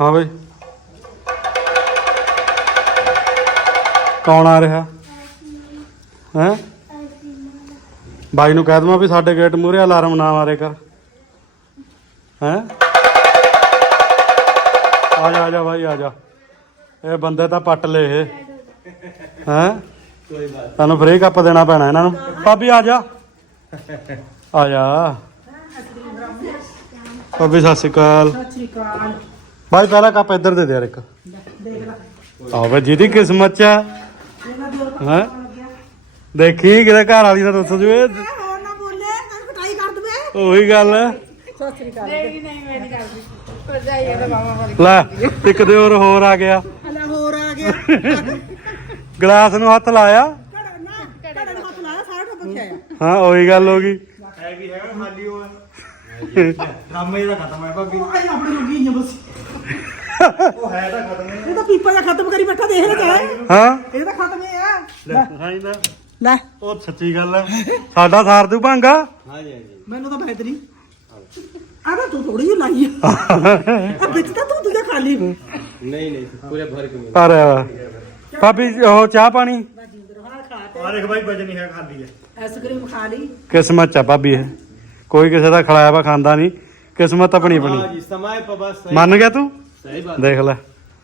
ਹਾਂ ਬਈ। ਕੌਣ ਆ ਰਿਹਾ? ਹੈ? ਬਾਈ ਨੂੰ ਕਹਿ ਦਵਾਂ ਵੀ ਸਾਡੇ ਗੇਟ ਮੂਹਰੇ ਅਲਾਰਮ ਨਾ ਮਾਰੇ ਕਰ। ਹੈ? ਆ ਜਾ ਆ ਜਾ ਭਾਈ ਆ ਜਾ। ਇਹ ਬੰਦੇ ਤਾਂ ਪੱਟ ਲਏ ਇਹ। ਹੈ? ਕੋਈ ਬਾਤ ਤੁਹਾਨੂੰ ਫ੍ਰੀ ਕੱਪ ਦੇਣਾ ਪੈਣਾ ਇਹਨਾਂ ਨੂੰ। ਭਾਬੀ, ਆ ਜਾ। ਆ ਜਾ। ਭਾਬੀ, ਸਤਿ ਸ਼੍ਰੀ ਅਕਾਲ। ਸਤਿ ਸ਼੍ਰੀ ਅਕਾਲ। ਭਾਈ ਪਹਿਲਾ ਕੱਪ ਇੱਧਰ ਦੇ ਦੇ ਯਾਰ ਇੱਕ। ਦੇਖ ਲੈ ਵੇ ਜਿਹਦੀ ਕਿਸਮਤ ਚ ਹੈ? ਦੇਖੀ ਕਿਤੇ ਘਰ ਵਾਲੀ ਦਾ ਦੱਸ ਜੂਏ ਹੋਰ ਨਾ ਬੋਲੇ ਤਾਂ ਕਟਾਈ ਕਰ ਦਵੇ ਉਹੀ ਗੱਲ ਹੈ। ਲੈ ਇੱਕ ਦੇ ਹੋਰ ਹੋਰ ਆ ਗਿਆ। ਹਲਾ ਹੋਰ ਆ ਗਿਆ ਗਲਾਸ ਨੂੰ ਹੱਥ ਲਾਇਆ। ਘੜਾ ਨਾ ਹਾਂ ਉਹੀ ਗੱਲ ਹੋ ਗਈ। ਹੈ ਵੀ ਹੈਗਾ ਖਾਲੀ ਉਹ ਡਰਾਮੇ ਦਾ ਖਤਮ ਹੈ ਭਾਬੀ। ਆਪਣੇ ਰੋਗੀ ਹੀ ਬਸ। ਉਹ ਹੈ ਤਾਂ ਖਤਮ ਹੈ ਇਹ ਤਾਂ ਪੀਪਾ ਦਾ ਖਤਮ ਕਰੀ ਬੈਠਾ ਦੇਖ ਲੈ ਚਾਹੇ। ਹਾਂ। ਇਹ ਤਾਂ ਖਤਮ ਹੀ ਆ। ਹਾਂ ਨਾ। ਲੈ। ਉਹ ਸੱਚੀ ਗੱਲ ਹੈ ਸਾਡਾ ਸਾਰ ਤੂੰ ਭਾਂਗਾ। ਹਾਂ ਜੀ ਹਾਂ ਜੀ। ਮੈਨੂੰ ਤਾਂ ਬੈਤਰੀ ਆ ਤਾਂ ਤੂੰ ਥੋੜੀ ਜਿਹੀ ਲਾਈ ਆ। ਆ ਵਿੱਚ ਤਾਂ ਤੂੰ ਤੁਝੇ ਖਾਲੀ ਨਹੀਂ ਨਹੀਂ ਪੂਰੇ ਭਰ ਕੇ ਪਰ ਭਾਬੀ ਉਹ ਚਾਹ ਪਾਣੀ? ਆ ਦੇਖ ਭਾਈ ਵਜਨ ਨਹੀਂ ਹੈ। ਖਾਲੀ ਹੈ ਖਾ ਲਈ। ਕਿਸਮਤ ਚ ਆ ਭਾਬੀ ਇਹ। ਕੋਈ ਕਿਸੇ ਦਾ ਖਲਾਇਆ ਵਾ ਖਾਂਦਾ ਨਹੀਂ। ਕਿਸਮਤ ਆਪਣੀ हाँ ਆਪਣੀ जी समय पर बस सही ਮੰਨ ਗਿਆ ਤੂੰ सही बात ਦੇਖ ਲੈ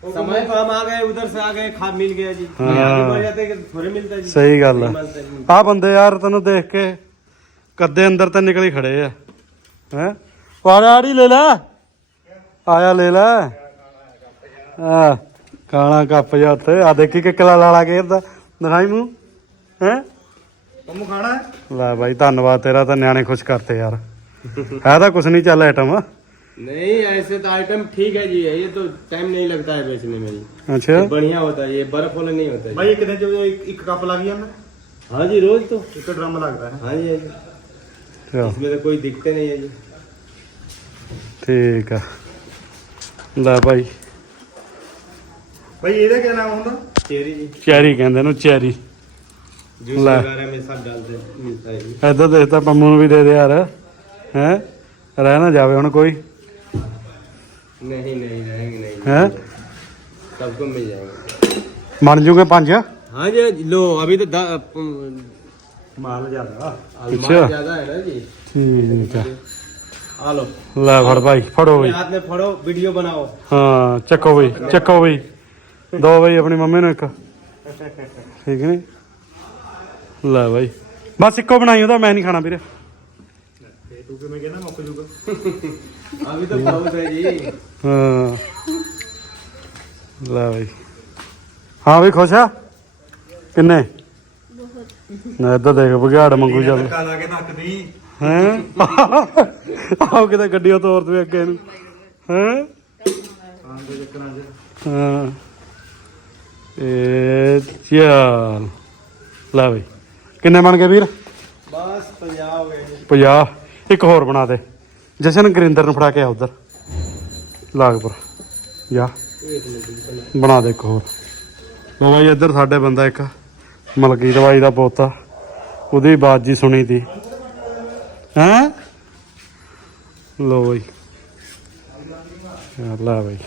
समय पर हम आ गए उधर से आ गए खा मिल गया जी हाँ। आगे बढ़ जाते कि थोड़े मिलता जी ਸਹੀ ਗੱਲ नहीं ਹੈ मिलता जी। ਆ ਬੰਦੇ ਯਾਰ ਤੈਨੂੰ ਦੇਖ ਕੇ ਕੱਦੇ ਅੰਦਰ ਤੇ ਨਿਕਲ ਹੀ ਖੜੇ ਆ ਹੈ ਆੜੀ ਲੈ ਲੈ ਆਇਆ ਲੈ ਲੈ ਆ ਕਾਲਾ ਕੱਪ ਜਾ ਉੱਤੇ ਆ ਦੇਖੀ ਕਿ ਕਲਾ ਲਾਲਾ ਘੇਰਦਾ ਦਿਖਾਈ ਮੂੰਹ ਹੈ तुम खाना है ਲੈ ਬਾਈ ਧੰਨਵਾਦ ਤੇਰਾ ਤਾਂ ਨਿਆਣੇ ਖੁਸ਼ ਕਰਤੇ ਯਾਰ ਹੈ ਤਾਂ ਕੁਛ ਨਹੀਂ ਚੱਲ ਆਈਟਮ नहीं ऐसे तो आइटम ठीक है जी ये तो टाइम नहीं लगता है बेचने में जी ਅੱਛਾ बढ़िया होता है ये बर्फ वाला नहीं होता है ਭਾਈ ਇੱਕ ਦਿਨ ਚ ਇੱਕ ਇੱਕ ਕੱਪ ਲੱਗ ਜਾਂਦਾ हाँ जी रोज तो ਇੱਕ ਡਰਮ ਲੱਗਦਾ ਹੈ हाँ जी हाँ जी ਚਲੋ, इसमें तो कोई दिक्कत नहीं है जी ਠੀਕ ਆ ਲੈ ਬਾਈ ਭਾਈ ਇਹਦਾ ਕੀ ਨਾਮ ਹੁੰਦਾ चेरी जी ਚੈਰੀ ਕਹਿੰਦੇ ਨੂੰ ਚੈਰੀ जूस ला। वगैरह में सब डालते हैं, मिलता है जी ਇੱਧਰ ਦੇਖਦਾ ਪੰਮੂ ਨੂੰ ਵੀ ਦੇ ਦੇ ਯਾਰ ਹੈ ਰਹਿ ਨਾ ਜਾਵੇ ਹੁਣ ਕੋਈ नहीं नहीं रहेंगे नहीं हैं? सबको मिल जाएगा ਬਣ ਜੂਗੇ ਪੰਜ हाँ जी लो अभी तो दा- अम, ਮਾਲ ਜ਼ਿਆਦਾ अलमारी अच्छा। ज्यादा है ना जी ਠੀਕ ਆ आ लो ਲੈ ਫੜ ਭਾਈ ਫੜੋ ਬਈ हाथ में फड़ो वीडियो बनाओ ਹਾਂ ਚੱਕੋ ਬਈ ਚੱਕੋ ਬਈ ਦੋ ਬਈ ਆਪਣੀ ਮੰਮੀ ਨੂੰ ਇੱਕ ਠੀਕ ਨੇ ਲੈ ਬਾਈ ਬਸ ਇੱਕੋ ਬਣਾਈ ਉਹਦਾ ਮੈਂ ਨਹੀਂ ਖਾਣਾ ਵੀਰੇ ਕਿਉਂਕਿ ਤਾਂ ਬਹੁਤ ਹੈ ਜੀ। ਹਾਂ। ਲੈ ਬਈ। ਹਾਂ ਵੀ ਖੁਸ਼ ਆ? ਕਿੰਨੇ? ਨਾ ਇਦਾਂ ਦੇਖ ਵਿਗਾੜ ਮੰਗੂ ਚੱਲ। ਟੱਕਾ ਲਾ ਕੇ ਨੱਕਦੀ ਹੈ? ਆਓ ਕਿਤੇ ਗੱਡੀ ਤੋਰ ਦੇ ਅੱਗੇ ਨੂੰ। ਹੈ? ਹਾਂ। ਲੈ ਬਈ। ਕਿੰਨੇ ਬਣ ਗਏ ਵੀਰ? ਬਸ 50 ਹੋ ਗਏ। 50 ਇੱਕ ਹੋਰ ਬਣਾ ਦੇ। ਜਸ਼ਨ ਗਰਿੰਦਰ ਨੂੰ ਫੜਾ ਕੇ ਆ ਉਧਰ। ਲਾਗਪੁਰ। ਜਾ। ਬਣਾ ਦੇ ਇੱਕ ਹੋਰ। ਲੋ ਬਾਈ, ਇੱਧਰ ਸਾਡੇ ਬੰਦਾ ਇੱਕ ਮਲਕੀ ਦਵਾਈ ਦਾ ਪੋਤਾ। ਉਹਦੀ ਬਾਤ ਜੀ ਸੁਣੀ ਤੀ। ਹੈ? ਲੋ ਯਾਰ, ਲਾ ਬਾਈ।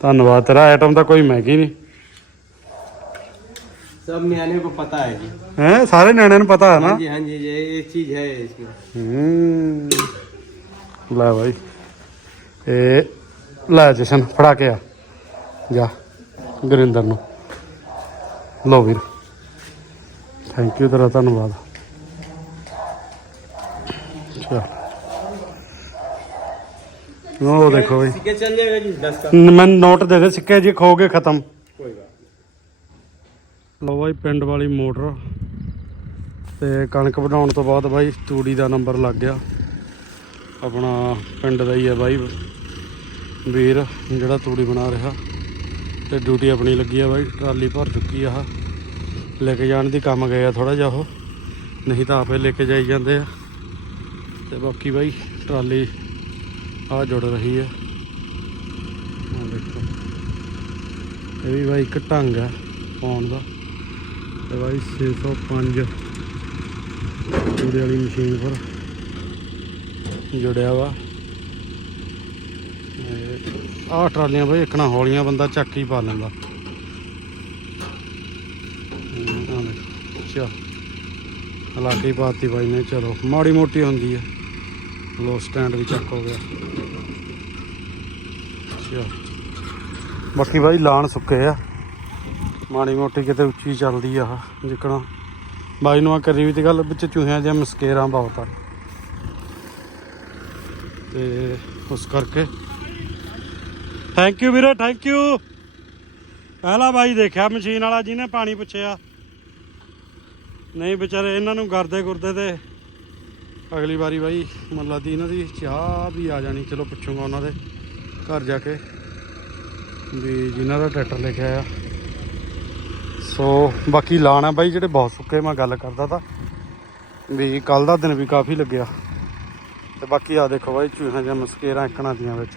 ਧੰਨਵਾਦ ਤੇਰਾ ਆਈਟਮ ਤਾਂ ਕੋਈ ਮਹਿੰਗੀ ਨਹੀਂ। सब नियाने को पता है जी ਹੈ ਸਾਰੇ ਨਿਆਣਿਆਂ ਨੂੰ ਪਤਾ ਹੈ ਨਾ हाँ जी हाँ जी ये एक चीज है इसमें ਹੂੰ ਲੈ ਬਾਈ ਇਹ ਲੈ ਜਸ਼ਨ ਫੜਾ ਕੇ ਆ ਜਾ ਗੁਰਿੰਦਰ ਨੂੰ ਲੋ ਵੀਰ ਥੈਂਕ ਯੂ ਤੇਰਾ ਧੰਨਵਾਦ ਚਲ ਉਹ ਦੇਖੋ ਬਈ ठीक है चल जाएगा जी दस का ਮੈਂ ਨੋਟ ਦੇ ਦੇ ਸਿੱਕੇ ਜੀ ਖੋ ਕੇ ਖਤਮ कोई बात ਲਓ ਬਾਈ, ਪਿੰਡ ਵਾਲੀ ਮੋਟਰ। ਤੇ ਕਣਕ ਵਧਾਉਣ ਤੋਂ ਬਾਅਦ ਬਾਈ, ਤੂੜੀ ਦਾ ਨੰਬਰ ਲੱਗ ਗਿਆ। ਆਪਣਾ ਪਿੰਡ ਦਾ ਹੀ ਹੈ ਬਾਈ, ਵੀਰ, ਜਿਹੜਾ ਤੂੜੀ ਬਣਾ ਰਿਹਾ। ਤੇ ਡਿਊਟੀ ਆਪਣੀ ਲੱਗੀ ਆ ਬਾਈ, ਟਰਾਲੀ ਭਰ ਚੁੱਕੀ ਆ ਲੈ ਕੇ ਜਾਣ ਦੀ ਕੰਮ ਗਏ ਆ ਥੋੜਾ ਜਿਹਾ ਉਹ। ਨਹੀਂ ਤਾਂ ਆਪੇ ਲੈ ਕੇ ਜਾਈ ਜਾਂਦੇ ਆ। ਤੇ ਬਾਕੀ ਬਾਈ, ਟਰਾਲੀ ਆ ਜੁੜ ਰਹੀ ਹੈ ਆਹ ਦੇਖੋ। ਇਹ ਵੀ ਬਾਈ ਇੱਕ ਢੰਗ ਹੈ ਪਾਉਣ ਦਾ। ਤੇ ਬਾਈ 605 ਤੂੜੀ ਵਾਲੀ ਮਸ਼ੀਨ ਪਰ ਜੁੜਿਆ ਵਾ। ਆਹ ਟਰਾਲੀਆਂ ਬਈ ਇੱਕਣਾ ਹੌਲੀਆਂ ਬੰਦਾ ਚੱਕ ਹੀ ਪਾ ਲੈਂਦਾ। ਹਮ, ਆਹ ਪਾਤੀ ਬਾਈ ਨੇ ਚਲੋ ਮਾੜੀ ਮੋਟੀ ਹੁੰਦੀ ਹੈ ਲੋ ਸਟੈਂਡ ਵੀ ਚੱਕ ਹੋ ਗਿਆ। ਚੱਲ। ਬਾਕੀ ਬਾਈ ਲਾਣ ਸੁੱਕੇ ਆ। ਮਾੜੀ ਮੋਟੀ ਕਿਤੇ ਉੱਚੀ ਚੱਲਦੀ ਆ ਜਿੱਕਣਾ। ਬਾਈ ਨੂੰ ਆ ਕਰੀ ਵੀ ਤੇ ਗੱਲ ਵਿੱਚ ਚੂਹਿਆਂ ਜਾਂ ਮਸਕੇਰਾਂ ਬਹੁਤ ਆ। ਤੇ ਉਸ ਕਰਕੇ। ਥੈਂਕ ਯੂ ਵੀਰੇ ਥੈਂਕ ਯੂ ਪਹਿਲਾ ਬਾਈ ਦੇਖਿਆ ਮਸ਼ੀਨ ਵਾਲਾ ਜਿਹਨੇ ਪਾਣੀ ਪੁੱਛਿਆ। ਨਹੀਂ ਵਿਚਾਰੇ, ਇਹਨਾਂ ਨੂੰ ਗਰਦੇ ਗੁਰਦੇ ਤੇ ਅਗਲੀ ਵਾਰੀ ਬਾਈ ਮੱਲਾ ਦੀ ਇਹਨਾਂ ਦੀ ਚਾਹ ਵੀ ਆ ਜਾਣੀ। ਚਲੋ ਪੁੱਛੂਗਾ ਉਹਨਾਂ ਦੇ ਘਰ ਜਾ ਕੇ ਵੀ ਜਿਨ੍ਹਾਂ ਦਾ ਟਰੈਕਟਰ ਲੈ ਕੇ ਆਇਆ। ਸੋ ਬਾਕੀ ਲਾਣਾ ਬਾਈ ਜਿਹੜੇ ਬਹੁਤ ਸੁੱਕੇ ਮੈਂ ਗੱਲ ਕਰਦਾ ਤਾਂ। ਵੀ ਕੱਲ ਦਾ ਦਿਨ ਵੀ ਕਾਫੀ ਲੱਗਿਆ। ਤੇ ਬਾਕੀ ਆ ਦੇਖੋ ਬਾਈ ਚੂਹਿਆਂ ਜਾਂ ਮਸਕੇਰਾਂ ਇੱਕਣਾ ਦੀਆਂ ਵਿੱਚ।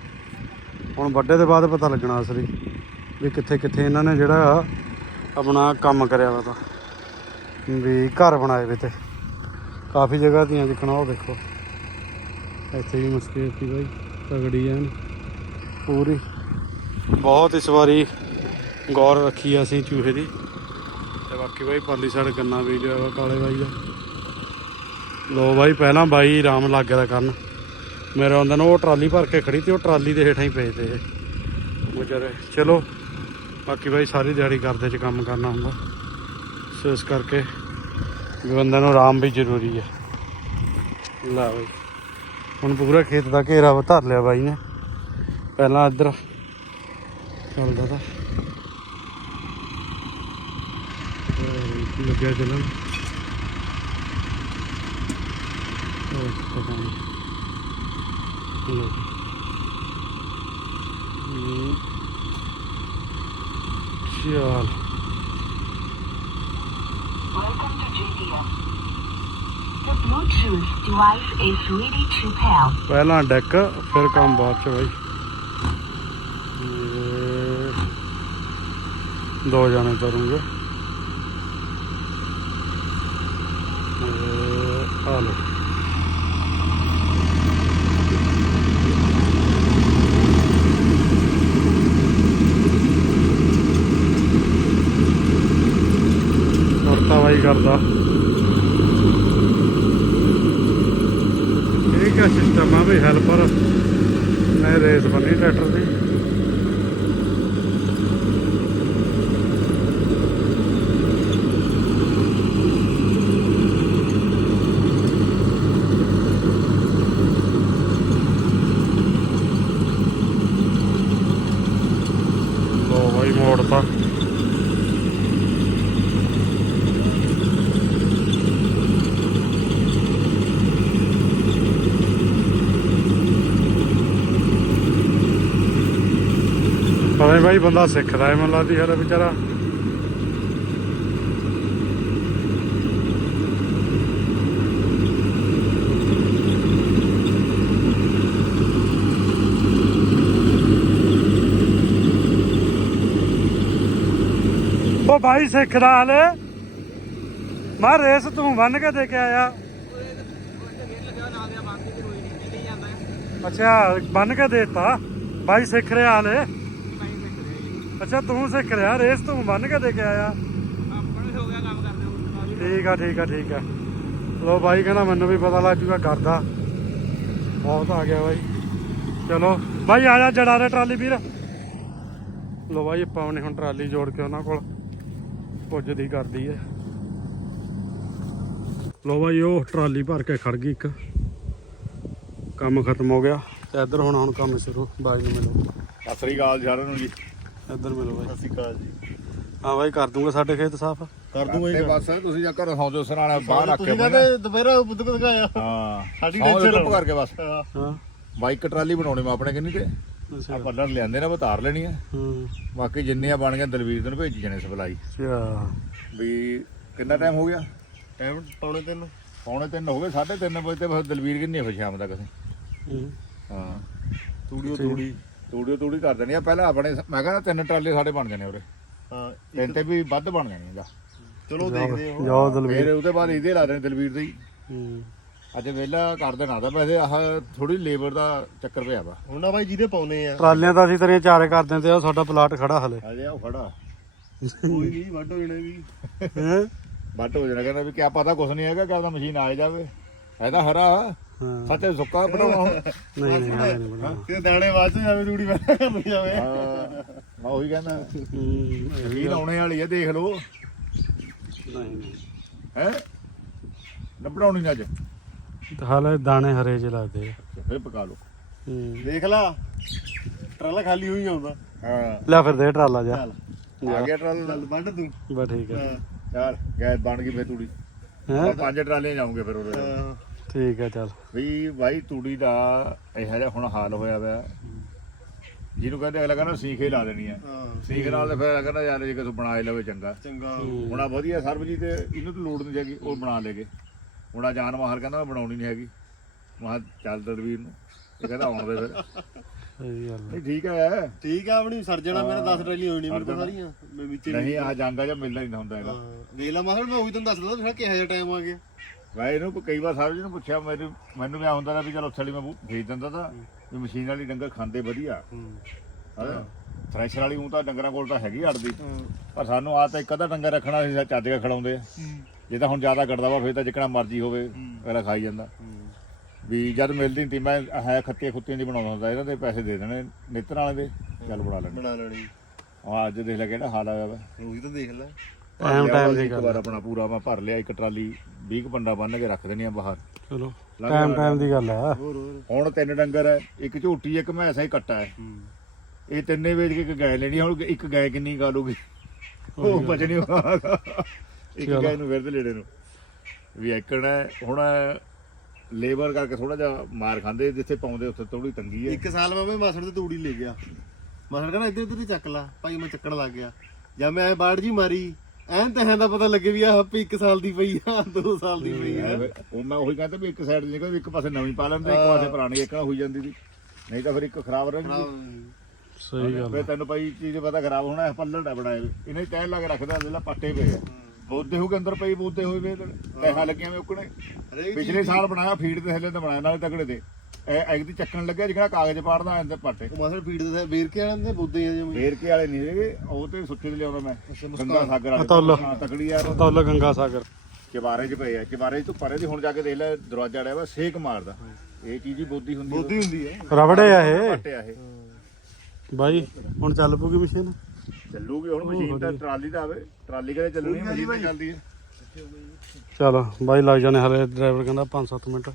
ਹੁਣ ਵੱਡੇ ਦੇ ਬਾਅਦ ਪਤਾ ਲੱਗਣਾ ਅਸਲੀ ਵੀ ਕਿੱਥੇ ਕਿੱਥੇ ਇਹਨਾਂ ਨੇ ਜਿਹੜਾ ਆਪਣਾ ਕੰਮ ਕਰਿਆ ਵਾ ਤਾਂ। ਵੀ ਘਰ ਬਣਾਏ ਵੇ ਤੇ। ਕਾਫੀ ਜਗ੍ਹਾ ਦੀਆਂ ਦੇਖਣਾ ਉਹ ਦੇਖੋ। ਇੱਥੇ ਵੀ ਮਸਕੇਰ ਸੀ ਬਾਈ, ਤਗੜੀ ਐਨ, ਪੂਰੀ। ਬਹੁਤ ਇਸ ਵਾਰੀ ਗੌਰ ਰੱਖੀ ਅਸੀਂ ਚੂਹੇ ਦੀ। ਤੇ ਬਾਕੀ ਬਾਈ ਪਰਲੀ ਸਾਈਡ ਗੰਨਾ ਬੀਜਿਆ ਵਾ, ਕਾਲੇ ਬਾਈ ਦਾ। ਲੋ ਬਾਈ, ਪਹਿਲਾਂ ਬਾਈ ਰਾਮ ਲੱਗ ਗਿਆ ਦਾ ਕਰਨ। ਮੇਰੇ ਆਉਂਦੇ ਨੂੰ ਉਹ ਟਰਾਲੀ ਭਰ ਕੇ ਖੜੀ ਤੇ ਉਹ ਟਰਾਲੀ ਦੇ ਹੇਠਾਂ ਹੀ ਪਏ ਤੇ ਵਿਚਾਰੇ, ਚਲੋ, ਬਾਕੀ ਬਾਈ ਸਾਰੀ ਦਿਹਾੜੀ ਕਰਦੇ ਚ ਕੰਮ ਕਰਨਾ ਹੁੰਦਾ। ਸੋ ਇਸ ਕਰਕੇ ਵੀ ਬੰਦੇ ਨੂੰ ਆਰਾਮ ਵੀ ਜ਼ਰੂਰੀ ਹੈ ਲਾ ਬਾਈ, ਹੁਣ ਪੂਰਾ ਖੇਤ ਦਾ ਘੇਰਾ ਵਾ ਧਰ ਲਿਆ ਬਾਈ ਨੇ। ਪਹਿਲਾਂ ਇੱਧਰ ਚੱਲਦਾ ਤਾਂ। ਤੇ ਲੱਗਿਆ ਚੱਲਣ ਉਹ ਪਤਾ ਨਹੀਂ ਲੋ ਚੱਲ Welcome to JDM. The Bluetooth device is ready to pair. ਪਹਿਲਾਂ ਡੈਕ ਫਿਰ ਕੰਮ ਬਾਅਦ ਚ ਬਾਈ ਇਹ ਦੋ ਜਾਣੇ ਕਰੂੰਗੇ ਇਹ ਆ ਲੋ ਵਰਤਾ ਬਾਈ ਕਰਦਾ। ਇਹ ਕਿਆ ਸਿਸਟਮ ਆ ਵੀ ਹੈਲਪਰ ਮੈਂ ਰੇਸ ਬੰਨੀ ਟਰੈਕਟਰ ਦੀ ਲੋ ਬਾਈ ਮੋੜਤਾ ਪਤਾ ਨੀ ਬਾਈ ਬੰਦਾ ਸਿੱਖਦਾ ਹੈ, ਮੈਨੂੰ ਲੱਗਦੀ ਹਲੇ ਵਿਚਾਰਾ। ਉਹ ਭਾਈ ਸਿੱਖਦਾ ਹਲੇ। ਮੈਂ ਰੇਸ ਤੂੰ ਬੰਨ ਕੇ ਦੇ ਕੇ ਆਇਆ। ਅੱਛਾ, ਬੰਨ ਕੇ ਦੇਤਾ। ਬਾਈ ਸਿੱਖ ਰਿਹਾ ਹਲੇ। ਅੱਛਾ ਤੂੰ ਸਿੱਖ ਰਿਹਾ ਰੇਸ ਤੂੰ ਬੰਨ ਕੇ ਦੇ ਕੇ ਆਇਆ। ਠੀਕ ਆ ਠੀਕ ਆ ਠੀਕ ਆ। ਲੋ ਬਾਈ ਕਹਿੰਦਾ ਮੈਨੂੰ ਵੀ ਪਤਾ ਲੱਗ ਜੂਗਾ ਕਰਦਾ। ਬਹੁਤ ਆ ਗਿਆ ਬਾਈ। ਚਲੋ ਬਾਈ ਆ ਜਾ ਜੜਾ ਦੇ ਟਰਾਲੀ ਵੀਰ। ਲੋ ਬਾਈ ਆਪਾਂ ਨੇ ਹੁਣ ਟਰਾਲੀ ਜੋੜ ਕੇ ਉਹਨਾਂ ਕੋਲ ਪੁੱਜਦੀ ਕਰਦੀ ਹੈ ਲੋ ਬਾਈ ਉਹ ਟਰਾਲੀ ਭਰ ਕੇ ਖੜ ਗਈ ਇੱਕ। ਕੰਮ ਖਤਮ ਹੋ ਗਿਆ। ਤੇ ਇੱਧਰ ਹੁਣ ਹੁਣ ਕੰਮ ਸ਼ੁਰੂ ਬਾਈ ਨੂੰ ਮਿਲੋ। ਸਤਿ ਸ੍ਰੀ ਅਕਾਲ ਸਾਰਿਆਂ ਨੂੰ ਜੀ। ਇੱਧਰ ਮਿਲੋ ਬਾਈ। ਸਤਿ ਸ੍ਰੀ ਅਕਾਲ ਜੀ। ਹਾਂ ਬਾਈ ਕਰ ਦੂੰਗਾ ਸਾਡੇ ਖੇਤ ਸਾਫ਼। ਕਰ ਦੂੰਗਾ ਜੀ। ਬਸ ਤੁਸੀਂ ਜਾਂ ਘਰੋਂ ਸੌਂ ਜੋ ਸਰਾਣਾ ਬਾਹਰ ਰੱਖ ਕੇ ਤੁਸੀਂ ਕਹਿੰਦੇ ਦੁਪਹਿਰਾ ਬੁੱਧ ਦਿਖਾਇਆ। ਹਾਂ ਸਾਡੀ ਟੈਨਸ਼ਨ ਚੁੱਪ ਕਰਕੇ ਬਸ। ਹਾਂ। ਬਾਈਕ ਟਰਾਲੀ ਬਣਾਉਣੀ ਮੈਂ ਆਪਣੇ ਕਿੰਨੀ ਤੇ। ਆ ਪੱਲਰ ਲਿਆਂਦੇ ਨੇ ਬਤਾਰ ਲੈਣੀ ਆ। ਹੂੰ। ਬਾਕੀ ਜਿੰਨੀਆਂ ਬਣ ਗਈਆਂ ਦਲਵੀਰ ਨੂੰ ਭੇਜੀ ਜਾਣੇ ਸਪਲਾਈ। ਅੱਛਾ। ਵੀ ਕਿੰਨਾ ਟਾਈਮ ਹੋ ਗਿਆ? ਟਾਈਮ ਪੌਣੇ ਤਿੰਨ। ਪੌਣੇ ਤਿੰਨ ਹੋ ਗਏ 3:30 ਵਜੇ ਤੇ ਬਸ ਦਲਵੀਰ ਕਿੰਨੀ ਫਿਰ ਸ਼ਾਮ ਤੱਕ ਅਸੀਂ। ਹੂੰ। ਹਾਂ। ਤੂੜੀਓ ਤੂੜੀ ਤੂੜੀਓ ਤੂੜੀ ਕਰ ਦੇਣੀ ਆ। ਪਹਿਲਾਂ ਆਪਣੇ ਮੈਂ ਕਹਿੰਦਾ ਤਿੰਨ ਟਰਾਲੇ ਸਾਡੇ ਬਣ ਜਾਣੇ ਉਰੇ। ਹਾਂ ਤਿੰਨ ਤੇ ਵੀ ਵੱਧ ਬਣ ਜਾਣੇ ਇਹਦਾ। ਚਲੋ ਦੇਖਦੇ ਹਾਂ। ਦਲਵੀਰ। ਫਿਰ ਉਹਦੇ ਬਾਅਦ ਇਹਦੇ ਲਾ ਦੇਣੇ ਦਲਵੀਰ ਦੇ ਹੀ। ਹੂੰ। ਅੱਜ ਵਿਹਲਾ ਕਰ ਦੇਣਾ ਤਾਂ ਵੈਸੇ ਆਹ ਥੋੜੀ ਲੇਬਰ ਦਾ ਚੱਕਰ ਪਿਆ ਵਾ। ਹੁਣ ਨਾ ਬਾਈ ਜਿਹਦੇ ਪਾਉਨੇ ਆ। ਟਰਾਲੀਆਂ ਤਾਂ ਅਸੀਂ ਤੇਰੀਆਂ ਚਾਰੇ ਕਰ ਦਿੰਦੇ ਆ ਸਾਡਾ ਪਲਾਟ ਖੜਾ ਹਲੇ। ਅਜੇ ਉਹ ਖੜਾ। ਕੋਈ ਨਹੀਂ ਵੱਢ ਹੋ ਜਾਣਾ ਵੀ। ਹੈਂ? ਵੱਟ ਹੋ ਜਾਣਾ ਕਹਿੰਦਾ ਵੀ ਕਿਆ ਪਤਾ ਕੁਛ ਨਹੀਂ ਹੈਗਾ ਕਰਦਾ ਮਸ਼ੀਨ ਆ ਜਾਵੇ। ਇਹ ਤਾਂ ਹਰਾ ਹਾਂ। ਸੱਚੇ ਸੁੱਕਾ ਬਣਾਉਣਾ ਹੁਣ ਨਹੀਂ ਨਹੀਂ ਨਹੀਂ ਬਣਾਉਣਾ ਤੇ ਦਾਣੇ ਬਾਅਦ ਚ ਜਾਵੇ ਤੂੜੀ ਪਹਿਲਾਂ ਕਰ ਜਾਵੇ। ਹਾਂ, ਮੈਂ ਉਹੀ ਕਹਿੰਦਾ। ਹੂੰ, ਵੀ ਆਉਣੇ ਵਾਲੀ ਆ ਦੇਖ ਲਓ। ਨਹੀਂ ਨਹੀਂ। ਹੈ? ਨਪੜਾਉਣੀ ਨਾ ਅੱਜ। ਤੇ ਹਾਲੇ ਦਾਣੇ ਹਰੇ ਜਿਹੇ ਲੱਗਦੇ ਆ। ਫੇਰ ਪਕਾ ਲਓ। ਹੂੰ। ਦੇਖ ਲਾ। ਟਰਾਲਾ ਖਾਲੀ ਹੋਈ ਆਉਂਦਾ। ਹਾਂ। ਲੈ ਫਿਰ ਦੇ ਟਰਾਲਾ ਜਾ। ਚੱਲ ਆ ਗਿਆ ਟਰਾਲ। ਚੱਲ ਵੱਢ ਤੂੰ। ਬਸ ਠੀਕ ਹੈ। ਚੱਲ ਗੈਸ ਬਣ ਗਈ ਫੇਰ ਤੂੜੀ। ਹੈ? ਪੰਜ ਟਰਾਲੀਆਂ ਜਾਉਂਗੇ ਫਿਰ ਉਹਦੇ। ਹਾਂ। ਠੀਕ ਹੈ ਚੱਲ। ਵੀ ਬਾਈ ਤੂੜੀ ਦਾ ਇਹੋ ਜਿਹਾ ਹੁਣ ਹਾਲ ਹੋਇਆ ਵਾ। ਜਿਹਨੂੰ ਕਹਿੰਦੇ ਅਗਲਾ ਕਹਿੰਦਾ ਸੀਖੇ ਲਾ ਦੇਣੀ ਆ। ਹਾਂ। ਸੀਖ ਨਾਲ ਤੇ ਫਿਰ ਅਗਲਾ ਕਹਿੰਦਾ ਯਾਰ ਜੇ ਕਿਸੇ ਬਣਾਏ ਲਵੇ ਚੰਗਾ। ਚੰਗਾ। ਹੁਣ ਆ ਵਧੀਆ ਸਰਬਜੀਤ ਇਹਨੂੰ ਤਾਂ ਲੋੜ ਨਹੀਂ ਹੈਗੀ ਉਹ ਬਣਾ ਲੇਗੇ ਹੁਣ ਆ ਜਾਨ ਮਾਹਰ ਕਹਿੰਦਾ ਮੈਂ ਬਣਾਉਣੀ ਨਹੀਂ ਹੈਗੀ। ਮਾ ਚੱਲ ਤਦਵੀਰ ਨੂੰ। ਇਹ ਕਹਿੰਦਾ ਆਉਣ ਦੇ ਫਿਰ। ਸਹੀ ਗੱਲ ਨਹੀਂ ਠੀਕ ਹੈ ਠੀਕ ਆ ਆਪਣੀ ਸਰਜਣਾ ਮੇਰੇ 10 ਟਰਾਲੀ ਹੋਣੀ ਮੇਰੇ ਕੋਲ ਸਾਰੀਆਂ। ਮੈਂ ਵਿੱਚ ਨਹੀਂ ਆ ਜਾਂਦਾ ਜਾਂ ਮਿਲਦਾ ਹੀ ਨਹੀਂ ਹੁੰਦਾ ਹੈਗਾ। ਦੇਖ ਲਾ ਮਾਸੜ ਮੈਂ ਉਹੀ ਤੁਹਾਨੂੰ ਦੱਸਦਾ ਫਿਰ ਕਿਹੋ ਜਿਹਾ ਟਾਈਮ ਆ ਗਿਆ। ਮੈਂ ਇਹਨੂੰ ਕਈ ਵਾਰ ਸਰਬਜੀਤ ਨੂੰ ਪੁੱਛਿਆ ਮੈਨੂੰ ਮੈਨੂੰ ਵੀ ਆ ਹੁੰਦਾ ਤਾਂ ਵੀ ਚਲ ਉੱਥੇ ਵਾਲੀ ਮੈਂ ਬੂ- ਭੇਜ ਦਿੰਦਾ ਤਾਂ ਵੀ ਮਸ਼ੀਨ ਵਾਲੀ ਡੰਗਰ ਖਾਂਦੇ ਵਧੀਆ। ਹਾਂ। ਥ੍ਰੈਸ਼ਰ ਵਾਲੀ ਉਹ ਤਾਂ ਡੰਗਰਾਂ ਕੋਲ ਤਾਂ ਹੈਗੀ ਅੜਦੀ। ਪਰ ਸਾਨੂੰ ਆ ਤਾਂ ਇੱਕ ਅੱਧਾ ਡੰਗਰ ਰੱਖਣਾ ਸੀ ਚੱਜ ਕੇ ਖੜਾਉਂਦੇ ਆ। ਜੇ ਤਾਂ ਹੁਣ ਜ਼ਿਆਦਾ ਕੱਟਦਾ ਵਾ ਫੇਰ ਤਾਂ ਜਿੱਕਣਾ ਮਰਜ਼ੀ ਹੋਵੇ ਅਗਲਾ ਖਾਈ ਜਾਂਦਾ। ਵੀ ਜਦ ਮਿਲਦੀ ਤੀ ਮੈਂ ਹੈ ਖੱਤੀਆਂ ਖੁੱਤੀਆਂ ਦੀ ਬਣਾਉਂਦਾ ਹੁੰਦਾ ਇਹਨਾਂ ਦੇ ਪੈਸੇ ਦੇ ਦੇਣੇ ਨਿੱਤਰ ਵਾਲੇ ਦੇ ਚੱਲ ਬਣਾ ਲੈਣੇ। ਬਣਾ ਲੈਣੀ। ਆ ਅੱਜ ਦੇਖ ਲੈ ਕਿਹੜਾ ਹਾਲ ਆਇਆ ਵਾ। ਉਹੀ ਤਾਂ ਦੇਖ ਲੈ। ਐਮ ਟਾਈਮ ਦੀ ਗੱਲ ਵਾਰ ਆਪਣਾ ਪੂਰਾ ਮੈਂ ਭਰ ਲਿਆ ਇੱਕ ਟਰਾਲੀ 20 ਕੁ ਪੰਡਾ ਬੰਨ ਕੇ ਰੱਖ ਦੇਣੀਆਂ ਬਾਹਰ। ਚਲੋ ਟਾਈਮ ਟਾਈਮ ਦੀ ਗੱਲ ਆ ਹੁਣ ਤਿੰਨ ਡੰਗਰ ਹੈ ਇੱਕ ਝੋਟੀ ਇੱਕ ਮੈਸਾ ਹੀ ਕੱਟਾ ਹੈ। ਇਹ ਤਿੰਨੇ ਵੇਚ ਕੇ ਇੱਕ ਗਾਇ ਲੈਣੀ ਹੁਣ ਇੱਕ ਗਾਇ ਕਿੰਨੀ ਗਾ ਲੂਗੀ ਉਹ ਬਚਣੀ ਇੱਕ ਗਾਇ ਨੂੰ ਫਿਰ ਦੇ ਲੇੜੇ ਨੂੰ। ਵੀ ਐਕਣ ਹੈ ਹੁਣ ਲੇਬਰ ਕਰਕੇ ਥੋੜਾ ਜਿਹਾ ਮਾਰ ਖਾਂਦੇ ਜਿੱਥੇ ਪਾਉਂਦੇ ਉੱਥੇ ਥੋੜੀ ਤੰਗੀ ਹੈ। ਇੱਕ ਸਾਲ ਮੈਂ ਵੀ ਮਾਸੜ ਤੇ ਤੂੜੀ ਲੈ ਗਿਆ। ਮਸਰ ਕਹਿੰਦਾ ਇੱਧਰ ਇੱਧਰ ਹੀ ਚੱਕ ਲਾ। ਭਾਈ ਮੈਂ ਚੱਕਣ ਲੱਗ ਗਿਆ। ਜਾਂ ਮੈਂ ਬਾੜ ਜੀ ਮਾਰੀ ਐਨ ਤਹਾਂ ਦਾ ਪਤਾ ਲੱਗੇ ਵੀ ਆਹ ਹੱਪੀ 1 ਸਾਲ ਦੀ ਪਈ ਆ 2 ਸਾਲ ਦੀ ਪਈ ਆ। ਉਹ ਮੈਂ ਉਹੀ ਕਹਿੰਦਾ ਵੀ ਇੱਕ ਸਾਈਡ ਦੀ ਨਿਕਲ ਇੱਕ ਪਾਸੇ ਨਵੀਂ ਪਾ ਲੈਂਦੇ ਇੱਕ ਪਾਸੇ ਪੁਰਾਣੀ ਇੱਕ ਹੋਈ ਜਾਂਦੀ ਸੀ। ਨਹੀਂ ਤਾਂ ਫਿਰ ਇੱਕ ਖਰਾਬ ਰਹਿੰਦੀ ਸਹੀ ਗੱਲ ਫਿਰ ਤੈਨੂੰ ਭਾਈ ਚੀਜ਼ ਪਤਾ ਖਰਾਬ ਹੋਣਾ ਹੈ ਪੱਲੜ ਬਣਾਏ। ਇਹਨੇ ਤੈਨ ਲਾ ਕੇ ਰੱਖਦਾ ਜਿਹੜਾ ਪੱਟੇ ਪਏ ਆ। ਬੋਦੇ ਹੋ ਕੇ ਅੰਦਰ ਪਈ ਬੋਦੇ ਹੋਏ ਵੇ ਤੈਹਾਂ ਲੱਗੀਆਂ ਵੇ ਉਕਣੇ। ਪਿਛਲੇ ਸਾਲ ਬਣਾਇਆ ਫੀਡ ਦੇ ਥੱਲੇ ਤੇ ਬਣਾਇਆ ਨਾਲੇ ਤਕੜੇ ਤੇ ਇਹ ਐਗ ਦੀ ਚੱਕਣ ਲੱਗਿਆ ਜਿਹੜਾ ਕਾਗਜ਼ ਪਾੜਦਾ ਅੰਦਰ ਪੱਟੇ। ਉਹ ਮਾਸੜ ਫੀਡ ਦੇ ਵੇਰਕੇ ਵਾਲਿਆਂ ਦੇ ਬੁੱਧੇ ਆ ਜਿਵੇਂ ਵੇਰਕੇ ਵਾਲੇ ਨਹੀਂ ਹੈਗੇ ਉਹ ਤੇ ਸੁੱਚੇ ਦੇ ਲਿਆਉਂਦਾ ਮੈਂ। ਗੰਗਾ ਸਾਗਰ ਵਾਲੇ। ਹਾਂ, ਤਕੜੀ ਯਾਰ ਤੌਲਾ ਗੰਗਾ ਸਾਗਰ। ਚਬਾਰੇ 'ਚ ਪਏ ਆ 'ਚ ਤੂੰ ਪਰੇ ਦੀ ਹੁਣ ਜਾ ਕੇ ਦੇਖ ਲੈ ਦਰਵਾਜ਼ਾ ਡਿਆ ਵਾ ਸੇਕ ਮਾਰਦਾ। ਇਹ ਚੀਜ਼ ਹੀ ਬੋਦੀ ਹੁੰਦੀ ਬੁੱਧੀ ਹੁੰਦੀ ਆ। ਰਬੜੇ ਆ ਇਹ। ਪੱਟਿਆ ਇਹ। ਬਾਈ ਹੁਣ ਚੱਲ ਪੂਗੀ ਮਸ਼ੀਨ? ਚੱਲੂਗੀ ਹੁਣ ਮਸ਼ੀਨ ਤਾਂ ਟਰਾਲੀ ਤਾਂ ਆਵੇ। ਟਰਾਲੀ ਕਦੇ ਚੱਲਣੀ ਮਸ਼ੀਨ ਚੱਲਦੀ ਹੈ ਚਲ ਬਾਈ ਲੱਗ ਜਾਣੇ ਹਲੇ ਡਰਾਈਵਰ ਕਹਿੰਦਾ 5-7 ਮਿੰਟ।